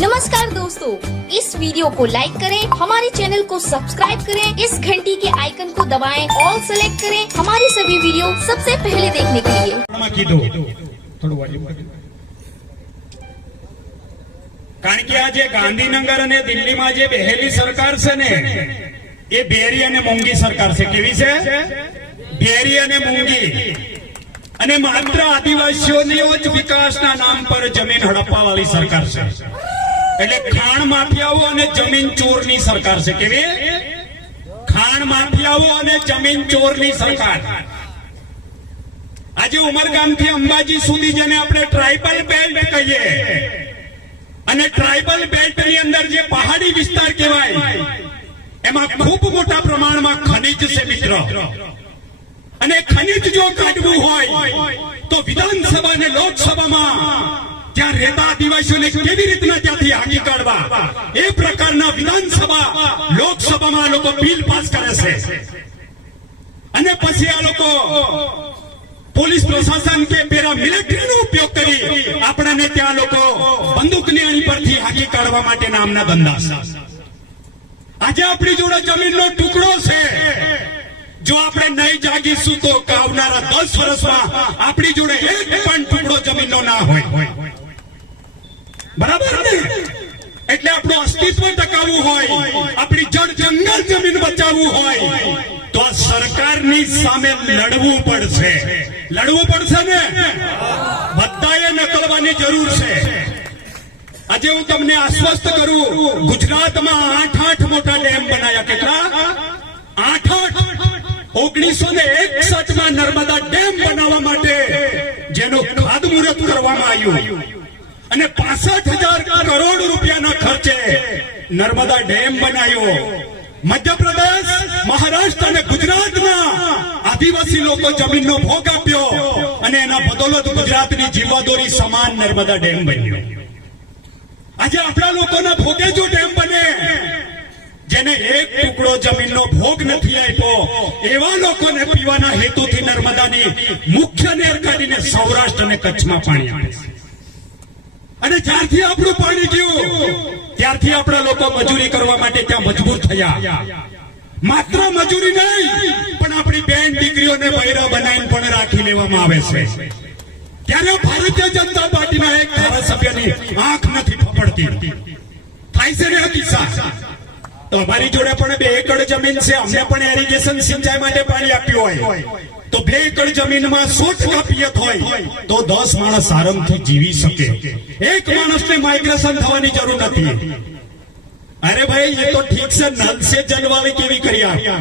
नमस्कार दोस्तों इस वीडियो को लाइक करें हमारे चैनल को सब्सक्राइब करें इस घंटी के आइकन को दबाएं ऑल सेलेक्ट करें हमारी सभी वीडियो सबसे पहले देखने के लिए માં કીધું થોડું વોલ્યુમ કરી દો. કારણ કે આ જે ગાંધીનગર અને દિલ્હીમાં જે બેહેલી સરકાર છે ને એ બેરી અને મોંઘી સરકાર છે કેવી છે બેરી અને મોંઘી અને માત્ર આદિવાસીઓની જ વિકાસના નામ પર જમીન હડપવા વાળી સરકાર છે એટલે ખાણ માફિયાઓ અને જમીન ચોરની સરકાર છે. કેવી? ખાણ માફિયાઓ અને જમીન ચોરની સરકાર. આજે ઉમરગામથી અંબાજી સુધી જેને આપણે ટ્રાઇબલ બેલ્ટ કહીએ, અને ટ્રાઇબલ બેલ્ટની અંદર જે પહાડી વિસ્તાર કહેવાય, એમાં ખૂબ મોટા પ્રમાણમાં ખનિજ છે મિત્ર. અને ખનિજ જો કાઢવું હોય, તો વિધાનસભા અને લોકસભામાં ત્યાં રહેતા આદિવાસીઓને કેવી રીતના ત્યાંથી હાકી કાઢવા? એ પ્રકારના વિધાનસભા લોકસભામાં લોકો બિલ પાસ કરે છે. અને પછી આ લોકો પોલીસ પ્રશાસન કે પેરા મિલિટરીનો ઉપયોગ કરી આપણને ત્યાં લોકો બંદૂકની અણી પરથી હાકી કાઢવા માટે નામના ધંધા આજે આપણી જોડે જમીનનો ટુકડો છે. જો આપણે નહીં જાગીશું તો આવનારા દસ વર્ષમાં આપણી જોડે એક પણ ટુકડો જમીનનો ના હોય. બરાબર ને? એટલે આપણું અસ્તિત્વ ટકાવવું હોય, આપણી જળ જંગલ જમીન બચાવવું હોય, તો સરકારની સામે લડવું પડશે. લડવું પડશે ને? બધાએ નકલવાની જરૂર છે. આજે હું તમને આશ્વસ્ત કરું, ગુજરાતમાં આઠ આઠ મોટા ડેમ બનાયા. કેટલા? આઠ આઠ. ઓગણીસો ને એકસઠમાં નર્મદા ડેમ બનાવવા માટે જેનું ખાતમુહૂર્ત કરવામાં આવ્યું. અને પાસઠ હજાર કરોડ રૂપિયાના ખર્ચે નર્મદા ડેમ બનાવ્યો મધ્યપ્રદેશ, મહારાષ્ટ્ર અને ગુજરાતના આદિવાસી લોકો જમીનનો ભોગ આપ્યો અને એના બદોલત ગુજરાતની જીવાદોરી સમાન નર્મદા ડેમ બન્યો. આજે આપણા લોકોના ભોગે જો ડેમ બને, જેને એક ટુકડો જમીનનો ભોગ નથી આપ્યો, એવા લોકોને પીવાના હેતુથી નર્મદાની મુખ્ય નેર કાઢીને સૌરાષ્ટ્ર અને કચ્છમાં પાણી આપે છે. અને જ્યારથી આપણું પાણી ગયું, ત્યારથી આપણા લોકો મજૂરી કરવા માટે ત્યાં મજબૂર થયા. માત્ર મજૂરી નહીં, પણ આપણી બેન દીકરીઓને બૈરા બનાવીને પણ રાખી લેવામાં આવે છે. ત્યારે ભારતીય જનતા પાર્ટીના એક ધારાસભ્યની આંખ નથી ફફડતી. થાય છે ને કિસ્સા? તો અમારી જોડે પણ બે એકડ જમીન છે, અમને પણ એરિગેશન સિંચાઈ માટે પાણી આપ્યું હોય. તો બે એકર જમીનમાં સો ટકા હોય, તો દસ માણસ આરામથી જીવી શકે. એક માણસને માઇગ્રેશન થવાની જરૂર નથી. અરે ભાઈ, એ તો ઠીક છે નલ સે જલવાળી કેવી કર્યા?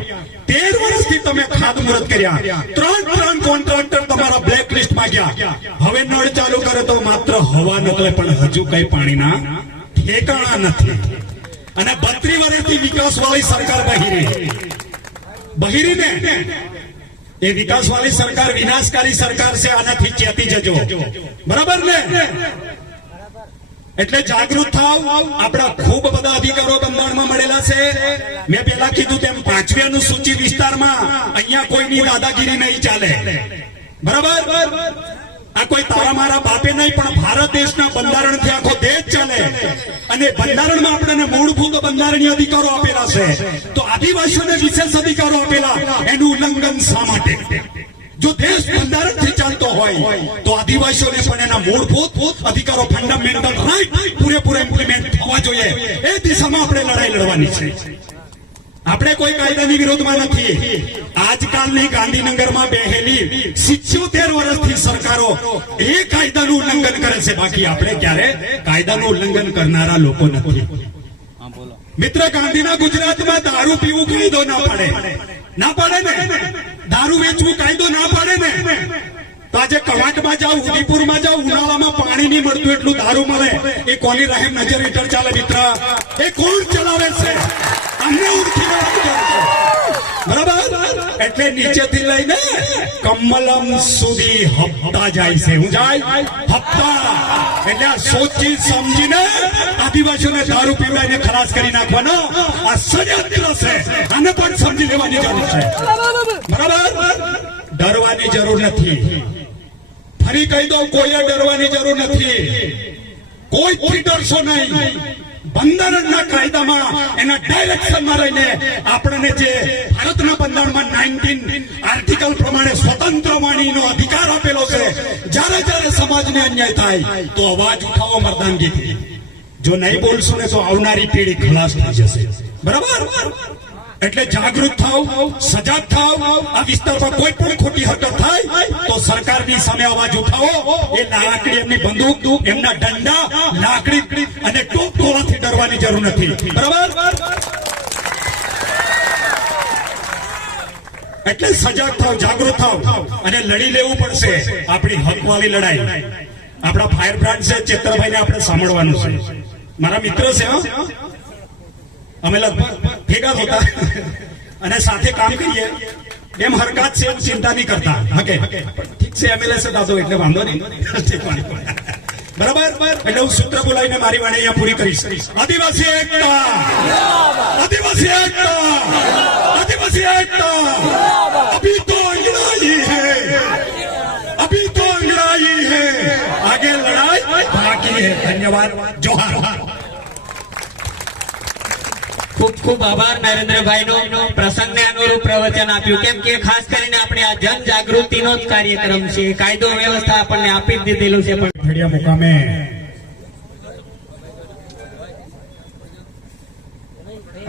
તેર વર્ષથી તમે ખાતમુહૂર્ત કર્યા. ત્રણ ત્રણ કોન્ટ્રાક્ટર તમારા બ્લેક લિસ્ટમાં ગયા. હવે નળ ચાલુ કરે તો માત્ર હવા નકલે પણ હજુ કઈ પાણીના ઠેકાણા નથી. અને બત્રી વર્ષથી વિકાસ વાળી સરકાર બહિરી બહિરી ને? એ વિકાસ વાળી સરકાર વિનાશકારી સરકાર છે, આનાથી ચેતી જજો. બરાબર ને? એટલે જાગૃત થાવ. આપણા ખૂબ બધા અધિકારો બંધારણમાં મળેલા છે. મેં પેલા કીધું તેમ પાંચમી અનુસૂચિત વિસ્તારમાં અહીંયા કોઈની દાદાગીરી નહીં ચાલે. બરાબર? આ કોઈ તારા મારા બાપે નહીં, પણ ભારત દેશના બંધારણથી આખો દેશ ચાલે. અને બંધારણમાં આપણને મૂળભૂત બંધારણીય અધિકારો આપેલા છે. તો આદિવાસીઓને વિશેષ અધિકારો આપેલા, એનું ઉલ્લંઘન શા માટે? જો દેશ બંધારણથી ચાલતો હોય, તો આદિવાસીઓને પણ એના મૂળભૂત અધિકારો ફંડામેન્ટલ રાઈટ પૂરેપૂરા ઇમ્પ્લિમેન્ટ થવા જોઈએ. એ દિશામાં આપણે લડાઈ લડવાની છે. આપણે કોઈ કાયદાની વિરોધમાં નથી. આજકાલની ગાંધીનગરમાં બેહેલી સિત્યોતેર વર્ષથી સરકારો એ કાયદાનું ઉલ્લંઘન કરે છે. બાકી આપણે ક્યારે કાયદાનું ઉલ્લંઘન કરનારા લોકો નથી. મિત્ર, ગાંધીના ગુજરાતમાં દારૂ પીવું કાયદો ના પડે. ના પડે ને? દારૂ વેચવું કાયદો ના પડે ને? તો આજે કવાટમાં જાઓ, ઉદયપુરમાં જાઓ, ઉનાળામાં પાણી નહીં મળતું એટલું દારૂ મળે. એ કોની રહેમ નજર હેઠળ ચાલે મિત્ર? એ કોણ ચલાવે છે? એટલે નીચેથી લઈને કમલમ સુધી હપ્તા જાય છે. હું જાય? હપ્તા. એટલે આ સોચી સમજીને આદિવાસીઓને દારૂ પીવડાવીને ખલાસ કરી નાખવાનો આ ષડયંત્ર છે. આને પણ સમજી લેવાની જરૂર છે. બરાબર? ડરવાની જરૂર નથી. ફરી કહી દઉં, કોઈએ ડરવાની જરૂર નથી. કોઈ ડરશો નહીં. બંધારણના કાયદામાં એના ડાયરેક્શનમાં રહીને આપણને જે ભારતના બંધારણમાં નાઇન્ટીન આર્ટિકલ પ્રમાણે સ્વતંત્ર વાણીનો અધિકાર આપેલો છે, જ્યારે જ્યારે સમાજને અન્યાય થાય, તો અવાજ ઉઠાવો મર્દાનગીથી જો નહીં બોલશો ને તો આવનારી પેઢી ખલાસ થઈ જશે. બરાબર? એટલે જાગૃત થાવ સજાગ થાવ આ વિસ્તારમાં કોઈ પણ ખોટી હરકત થાય, તો સરકારની સામે અવાજ ઉઠાવો. એ લાકડી એમની બંદૂક, એમના દંડા, લાકડી અને ડરવાની જરૂર નથી. બરાબર? એટલે સજાગ થાવ, જાગૃત થાવ અને લડી લેવું પડશે. આપણી હકવાળી લડાઈ. આપણા ફાયર બ્રાન્ડ છે, ચેતરભાઈને આપણે સાંભળવાનું છે. મારા મિત્ર છે અમે લગભગ ભેગા થતા. અને સાથે કામ કરીએ. એમ હરકત છે ચિંતા નહીં કરતા. હકે? ઠીક છે એમએલએ છે, દાદો, એટલે વાંધો નહીં. બરાબર? એટલે હું સૂત્ર બોલાવીને મારી વાણી અહીંયા પૂરી કરીશ. આદિવાસી એકતા! આદિવાસી એકતા! આદિવાસી એકતા! અભી તો લડાઈ હે! અભી તો લડાઈ હે! આગે લડાઈ બાકી હે! ધન્યવાદ. જોહાર. ખૂબ ખૂબ આભાર નરેન્દ્રભાઈ નો પ્રસંગને અનુરૂપ પ્રવચન આપ્યું. કેમ કે ખાસ કરીને આપણે આ જન જાગૃતિ નો જ કાર્યક્રમ છે. કાયદો વ્યવસ્થા આપણને આપી દીધેલું છે પણ ભડિયા મુકામે.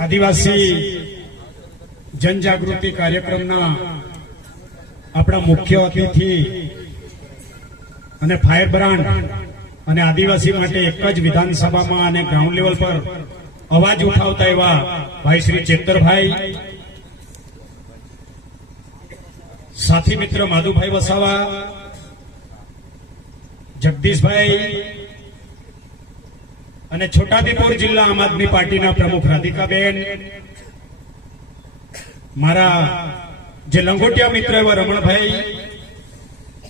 આદિવાસી જનજાગૃતિ કાર્યક્રમના આપણા મુખ્ય અતિથિ અને ફાયર બ્રાન્ડ અને આદિવાસી માટે એક જ વિધાનસભામાં અને ગ્રાઉન્ડ લેવલ પર અવાજ ઉઠાવતા એવા ભાઈ શ્રી ચેતરભાઈ, સાથી મિત્ર માધુભાઈ વસાવા જગદીશભાઈ અને છોટાદીપુર જિલ્લા આમ આદમી પાર્ટીના પ્રમુખ રાધિકાબેન, મારા જે લંગોટિયા મિત્ર એવા રમણભાઈ,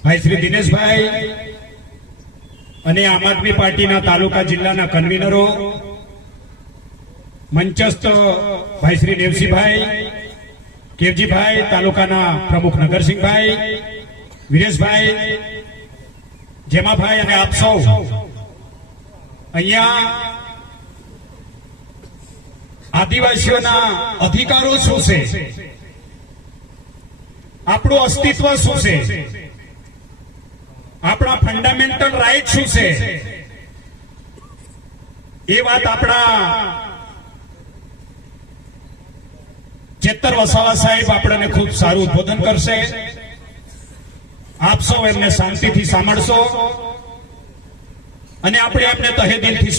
ભાઈ શ્રી દિનેશભાઈ અને આમ આદમી પાર્ટીના તાલુકા જિલ્લાના કન્વીનરો, મંચસ્થ ભાઈ શ્રી દેવસિંહભાઈ કેવજીભાઈ તાલુકાના પ્રમુખ નગરસિંહભાઈ, વિરેશભાઈ જેમાભાઈ અને આપ સૌ અહીંયા આદિવાસીઓના અધિકારો શું છે? આપણું અસ્તિત્વ શું છે? આપણા ફંડામેન્ટલ રાઈટ શું છે? એ વાત આપણા ચેતર વસાવા સાહેબ આપણને ખૂબ સારું ઉદબોધન કરશે. આપ સૌ એમને શાંતિથી સાંભળશો અને આપણે એમને તહે દિલથી